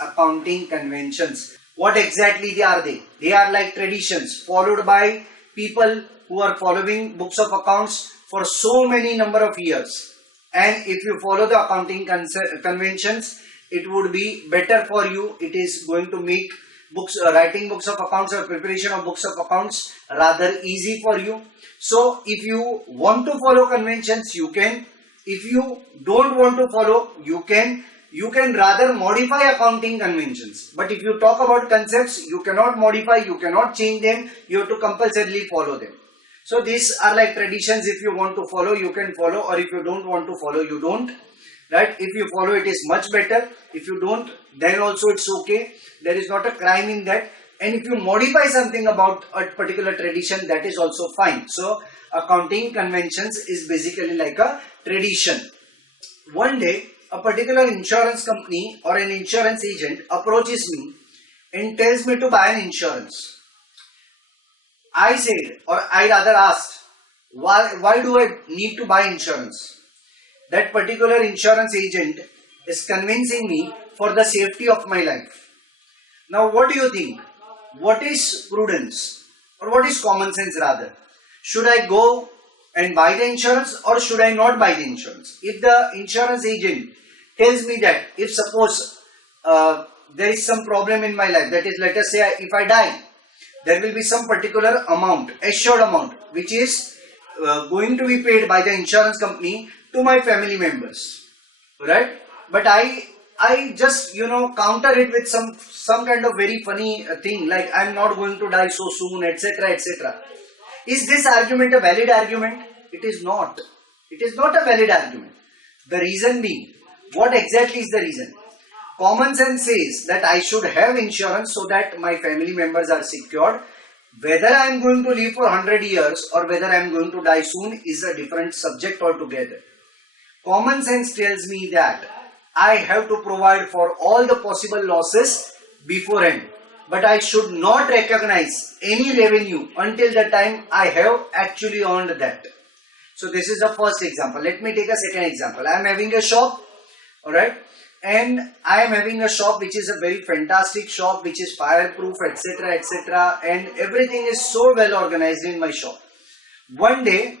accounting conventions. What exactly they are they? They are like traditions followed by people who are following books of accounts for so many number of years. And if you follow the accounting conventions, it would be better for you. It is going to make books, writing books of accounts or preparation of books of accounts rather easy for you. So if you want to follow conventions, you can. If you don't want to follow, you can rather modify accounting conventions. But if you talk about concepts, you cannot modify, you cannot change them, you have to compulsorily follow them. So these are like traditions. If you want to follow, you can follow, or if you don't want to follow, you don't. Right? If you follow, it is much better. If you don't, then also it's okay. There is not a crime in that. And if you modify something about a particular tradition, that is also fine. So accounting conventions is basically like a tradition. One day, a particular insurance company or an insurance agent approaches me and tells me to buy an insurance. I said, or I rather asked, why do I need to buy insurance? That particular insurance agent is convincing me for the safety of my life. Now what do you think? What is prudence, or what is common sense rather? Should I go and buy the insurance, or should I not buy the insurance? If the insurance agent tells me that if suppose there is some problem in my life, that is, let us say if I die, there will be some particular amount, assured amount, which is going to be paid by the insurance company to my family members, right? But I just counter it with some kind of very funny thing, like I'm not going to die so soon, etc., etc. Is this argument a valid argument? It is not. It is not a valid argument. The reason being, what exactly is the reason? Common sense says that I should have insurance so that my family members are secured. Whether I am going to live for 100 years or whether I am going to die soon is a different subject altogether. Common sense tells me that I have to provide for all the possible losses beforehand, but I should not recognize any revenue until the time I have actually earned that. So this is the first example. Let me take a second example. I am having a shop, alright, and I am having a shop which is a very fantastic shop, which is fireproof, etc., etc., and everything is so well organized in my shop. One day,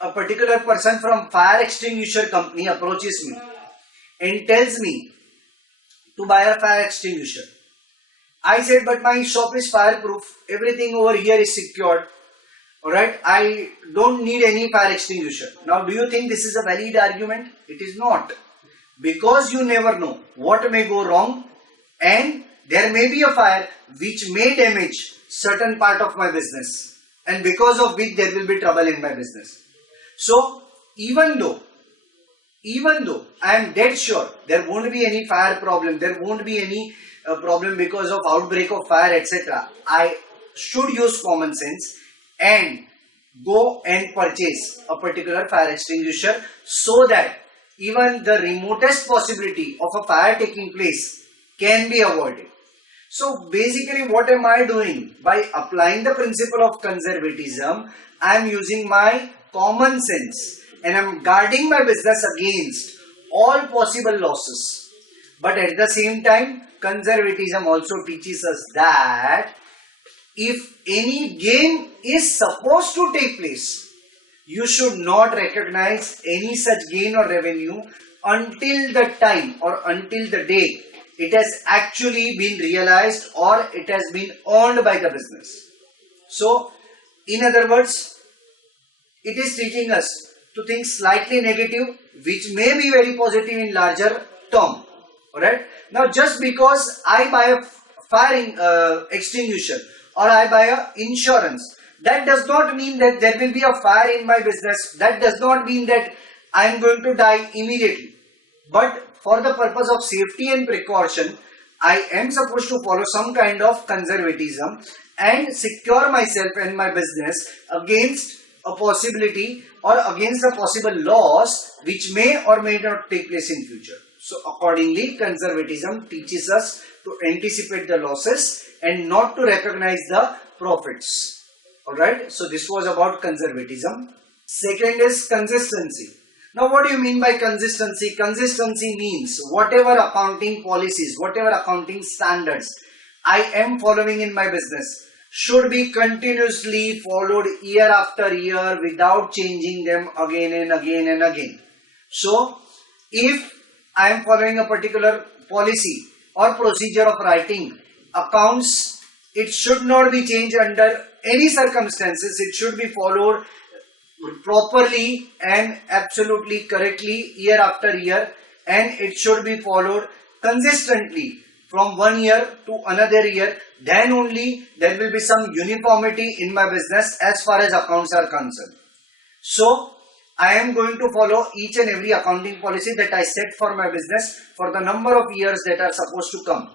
a particular person from fire extinguisher company approaches me and tells me to buy a fire extinguisher. I said, but my shop is fireproof, everything over here is secured, alright, I don't need any fire extinguisher. Now do you think this is a valid argument? It is not. Because you never know what may go wrong, and there may be a fire which may damage certain part of my business, and because of which there will be trouble in my business. So even though I am dead sure there won't be any fire problem, there won't be any problem because of outbreak of fire, etc., I should use common sense and go and purchase a particular fire extinguisher so that even the remotest possibility of a fire taking place can be avoided. So basically what am I doing? By applying the principle of conservatism, I am using my common sense and I am guarding my business against all possible losses. But at the same time, conservatism also teaches us that if any gain is supposed to take place, you should not recognize any such gain or revenue until the time or until the day it has actually been realized or it has been earned by the business. So, in other words, it is teaching us to think slightly negative, which may be very positive in larger term. Alright. Now, just because I buy a fire extinguisher or I buy a insurance, that does not mean that there will be a fire in my business. That does not mean that I am going to die immediately. But for the purpose of safety and precaution, I am supposed to follow some kind of conservatism and secure myself and my business against a possibility or against a possible loss which may or may not take place in future. So accordingly, conservatism teaches us to anticipate the losses and not to recognize the profits. Alright, so this was about conservatism. Second is consistency. Now what do you mean by consistency? Consistency means whatever accounting policies, whatever accounting standards I am following in my business should be continuously followed year after year without changing them again and again and again. So if I am following a particular policy or procedure of writing accounts, it should not be changed under any circumstances. It should be followed properly and absolutely correctly year after year, and it should be followed consistently from one year to another year. Then only there will be some uniformity in my business as far as accounts are concerned. So I am going to follow each and every accounting policy that I set for my business for the number of years that are supposed to come.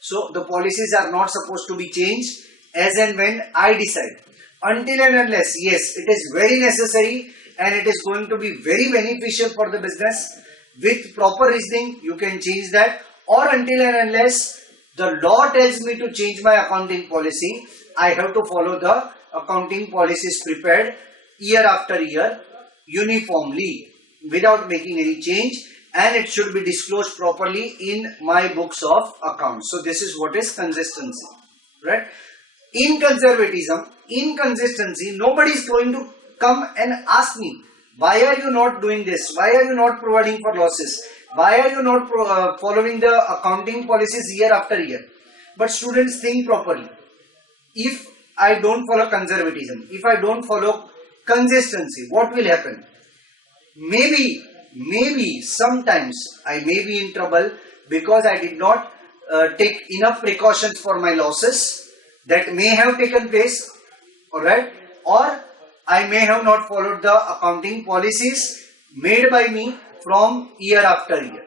So the policies are not supposed to be changed as and when I decide. Until and unless, yes, it is very necessary and it is going to be very beneficial for the business. With proper reasoning, you can change that. Or until and unless the law tells me to change my accounting policy, I have to follow the accounting policies prepared year after year uniformly without making any change, and it should be disclosed properly in my books of accounts. So this is what is consistency, right? In conservatism, inconsistency, nobody is going to come and ask me, why are you not doing this? Why are you not providing for losses? Why are you not following the accounting policies year after year? But students, think properly. If I don't follow conservatism, if I don't follow consistency, what will happen? Maybe sometimes I may be in trouble because I did not take enough precautions for my losses that may have taken place, alright, or I may have not followed the accounting policies made by me from year after year.